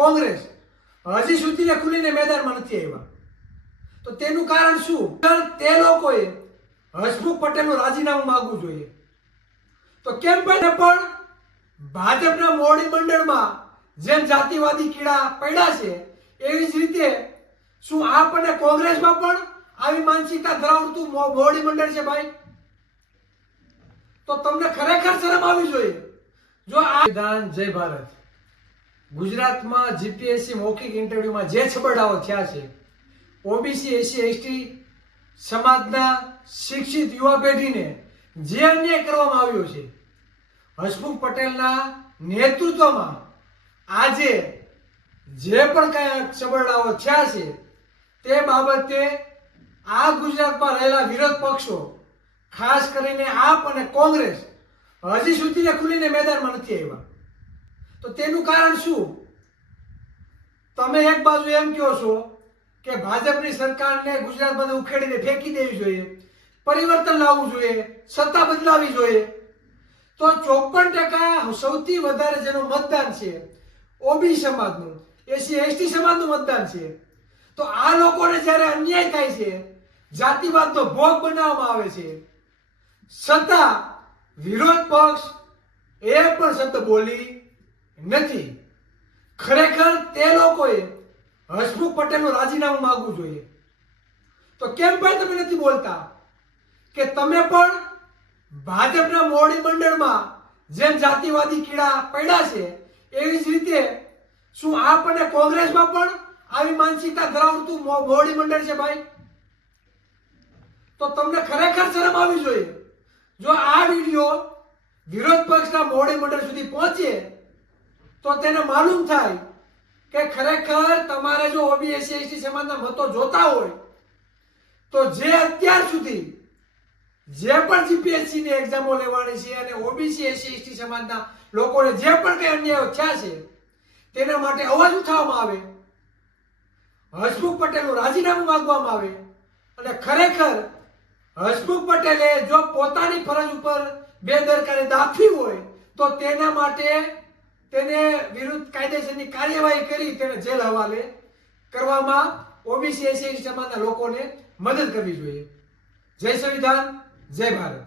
કોંગ્રેસ. હજી સુધીને ખુલીને મેદાનમાં નથી આવ્યા. તો તેનું કારણ શું? તે લોકોએ હસમુખ પટેલનું રાજીનામું માગવું જોઈએ. તો કેમ પણ પણ ભાજપના મોડી મંડળમાં જેમ જાતિવાદી કીડા પડ્યા છે, એવી જ રીતે શું આપણને કોંગ્રેસમાં પણ આવી માનસિકતા ધરાવતું મોડી મંડળ છે ભાઈ? તો તમને ખરેખર શરમ આવી જોઈએ? જો આ જય ભારત. ગુજરાતમાં જીપીએસસી મૌખિક ઇન્ટરવ્યુમાં જે છબરડાઓ થયા છે ઓબીસી એસસી એસટી સમાજના શિક્ષિત યુવા પેઢીને જે અન્યાય કરવામાં આવ્યો છે, હસમુખ પટેલના નેતૃત્વમાં આજે જે પણ કાંઈ છબરડાઓ થયા છે, તે બાબતે આ ગુજરાતમાં રહેલા વિરોધ પક્ષો, ખાસ કરીને આપ અને કોંગ્રેસ, હજી સુધી ખુલીને મેદાનમાં નથી આવ્યા. તો તેનું કારણ શું? તમે એક બાજુ એમ કહો છો કે ભાજપની સરકારને ગુજરાતમાંથી ઉખેડીને ફેંકી દેવી જોઈએ, પરિવર્તન લાવવું જોઈએ, સત્તા બદલાવી જોઈએ. તો ચોપન ટકા સૌથી વધારે જેનું મતદાન છે, ઓબી સમાજનું, એસી, એસટી સમાજનું મતદાન છે. તો આ લોકોને જ્યારે અન્યાય થાય છે, જાતિવાદનો ભોગ બનાવવામાં આવે છે. છતાં વિરોધ પક્ષ એ પણ શબ્દ બોલી નથી. ખરેખર તે લોકોએ હસમુખ પટેલનું રાજીનામું માગવું જોઈએ. તો કેમ પણ તમે નથી બોલતા? કે તમે પણ ભાજપના મોડી મંડળમાં જેમ જાતિવાદી કીડા પડ્યા છે, એવી જ રીતે શું આપ અને કોંગ્રેસમાં પણ આવી માનસિકતા ધરાવતું મો- મોવડી મંડળ છે ભાઈ? તો તમને ખરેખર શરમ આવવી જોઈએ. જો આ વીડિયો વિરોધ પક્ષના મોડી મંડળ સુધી પહોંચે તો તેને માલુમ થાય કે ખરેખર તમારે જો ઓબીએસસી એસટી સમાજના મતો જોતા હોય, તો જે અત્યાર સુધી જે પણ જીપીએસસી ની એક્ઝામો લેવાની છે અને ઓબીસી એસસી એસટી સમાજના લોકોને જે પણ કઈ અન્યાયો થયા છે, તેના માટે અવાજ ઉઠાવવામાં આવે, હસમુખ પટેલનું રાજીનામું માંગવામાં આવે અને ખરેખર હસમુખ પટેલે જો પોતાની ફરજ ઉપર બેદરકારી દાખવી હોય, તો તેના માટે તેને વિરુદ્ધ કાયદેસરની કાર્યવાહી કરી તેને જેલ હવાલે કરવામાં ઓબીસી, એસી સમાજના લોકોને મદદ કરવી જોઈએ. જય સંવિધાન, જય ભારત.